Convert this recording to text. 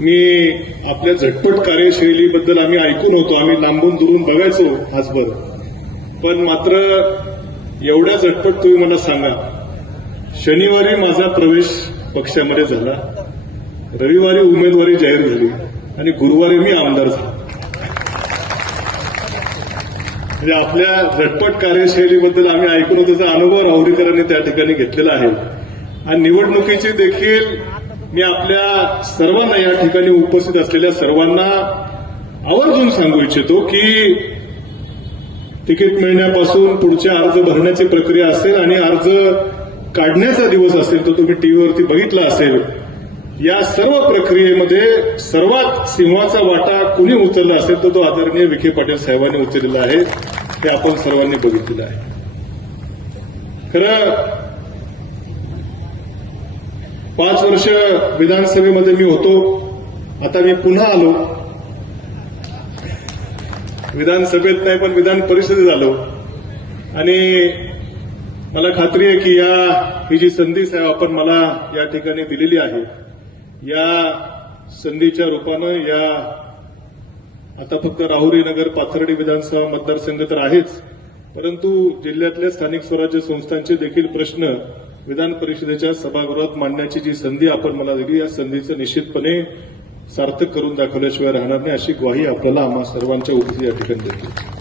मी आपल्या झटपट कार्यशैलीबद्दल आम्ही ऐकून होतो, आम्ही लांबून दुरून बघायचो आजभर, पण मात्र एवढ्या झटपट तुम्ही मला सांगा, शनिवारी माझा प्रवेश पक्षामध्ये झाला, रविवारी उमेदवारी जाहीर झाली आणि गुरुवारी मी आमदार झालो. म्हणजे आपल्या झटपट कार्यशैलीबद्दल आम्ही ऐकून होतो, त्याचा अनुभव राहुरीकरांनी त्या ठिकाणी घेतलेला आहे. आणि निवडणुकीची देखील मी आपल्या सर्वांना, या ठिकाणी उपस्थित असलेल्या सर्वांना आवर्जून सांगू इच्छितो की तिकीट मिळण्यापासून पुढच्या अर्ज भरण्याची प्रक्रिया असेल आणि अर्ज काढण्याचा दिवस असेल, तो तुम्ही टीव्हीवरती बघितला असेल. या सर्व प्रक्रियेमध्ये सर्वात सिंहाचा वाटा कुणी उचलला असेल तर तो आदरणीय विखे पाटील साहेबांनी उचललेला आहे, हे आपण सर्वांनी बघितलेलं आहे. खरं 5 वर्ष विधानसभेमध्ये मी होतो, आता मी पुन्हा आलो, विधानसभेत नाही पण विधान परिषदेत आलो आणि मला खात्री आहे की ही जी संधी साहेब आपण मला या ठिकाणी दिलेली आहे, या संधीच्या रूपानं आता फक्त राहुरी नगर पाथर्डी विधानसभा मतदारसंघ तर आहेच, परंतु जिल्ह्यातल्या स्थानिक स्वराज्य संस्थांचे देखील प्रश्न विधान परिषदेच्या सभागृहात मांडण्याची जी संधी आपण मला दिली, या संधीचं निश्चितपणे सार्थक करून दाखवल्याशिवाय राहणार नाही, अशी ग्वाही आपल्याला आम्हा सर्वांच्या उपस्थिती या ठिकाणी देतो.